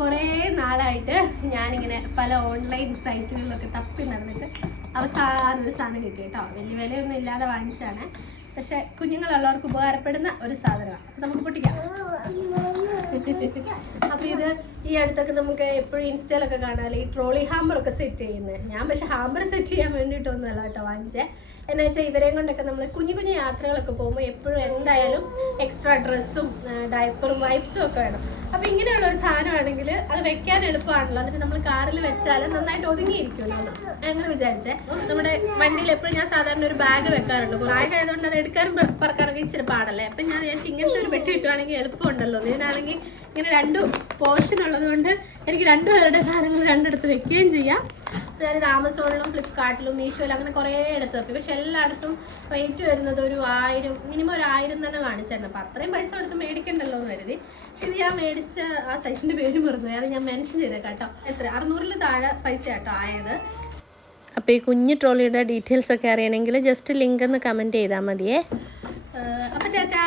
കുറേ നാളായിട്ട് ഞാനിങ്ങനെ പല ഓൺലൈൻ സൈറ്റുകളിലൊക്കെ തപ്പി നടന്നിട്ട് അവസാനം ഒരു സാധനം കിട്ടി കേട്ടോ. വലിയ വിലയൊന്നും ഇല്ലാതെ വാങ്ങിച്ചാണ്, പക്ഷെ കുഞ്ഞുങ്ങളുള്ളവർക്ക് ഉപകാരപ്പെടുന്ന ഒരു സാധനമാണ്. അപ്പം നമുക്ക് പൊട്ടിക്കാം. അപ്പം ഇത് ഈ അടുത്തൊക്കെ നമുക്ക് എപ്പോഴും ഇൻസ്റ്റയിലൊക്കെ കാണാമല്ലോ ഈ ട്രോളി ഹാമ്പറൊക്കെ സെറ്റ് ചെയ്യുന്നത്. ഞാൻ പക്ഷെ ഹാമ്പർ സെറ്റ് ചെയ്യാൻ വേണ്ടിയിട്ടൊന്നുമല്ല കേട്ടോ വാങ്ങിച്ചേ. എന്നു വെച്ചാൽ ഇവരെയും കൊണ്ടൊക്കെ നമ്മൾ കുഞ്ഞു കുഞ്ഞു യാത്രകളൊക്കെ പോകുമ്പോൾ എപ്പോഴും എന്തായാലും എക്സ്ട്രാ ഡ്രസ്സും ഡയപ്പറും വൈപ്സും ഒക്കെ വേണം. അപ്പോൾ ഇങ്ങനെയുള്ള ഒരു സാധനമാണെങ്കിൽ അത് വെക്കാൻ എളുപ്പമാണല്ലോ. എന്നിട്ട് നമ്മൾ കാറിൽ വെച്ചാൽ നന്നായിട്ട് ഒതുങ്ങിയിരിക്കുമല്ലോ. അങ്ങനെ വിചാരിച്ചേ. നമ്മുടെ വണ്ടിയിൽ എപ്പോഴും ഞാൻ സാധാരണ ഒരു ബാഗ് വെക്കാറുണ്ട്. പ്രായമായതുകൊണ്ട് അത് എടുക്കാനും പറക്കാനൊക്കെ ഇച്ചിരി പാടല്ലേ. അപ്പം ഞാൻ വിചാരിച്ചു ഇങ്ങനത്തെ ഒരു പെട്ടി കിട്ടുവാണെങ്കിൽ എളുപ്പമുണ്ടല്ലോ. ഇതിനാണെങ്കിൽ ഇങ്ങനെ 2 പോർഷൻ ഉള്ളത് കൊണ്ട് എനിക്ക് 2 പേരുടെ സാധനങ്ങൾ 2 എടുത്ത് വെക്കുകയും ചെയ്യാം. ഞാനിത് ആമസോണിലും ഫ്ലിപ്കാർട്ടിലും മീഷോയിലും അങ്ങനെ കുറേ എടുത്ത് തപ്പി. പക്ഷെ എല്ലായിടത്തും റേറ്റ് വരുന്നത് ഒരു 1000, മിനിമം ഒരു 1000 തന്നെ കാണിച്ചായിരുന്നു. അപ്പം അത്രയും പൈസ കൊടുത്ത് മേടിക്കണ്ടല്ലോ എന്ന് കരുതി. പക്ഷെ ഇത് ഞാൻ മേടിച്ച ആ സൈറ്റിൻ്റെ പേര് മറന്നു, അത് ഞാൻ മെൻഷൻ ചെയ്തേക്കാം കേട്ടോ. എത്ര 600-ൽ താഴെ പൈസ കേട്ടോ ആയത്. അപ്പോൾ ഈ കുഞ്ഞു ട്രോളിയുടെ ഡീറ്റെയിൽസ് ഒക്കെ അറിയണമെങ്കിൽ ജസ്റ്റ് ലിങ്ക് ഒന്ന് കമൻറ്റ് ചെയ്താൽ മതിയേ. അപ്പം ചേച്ചാ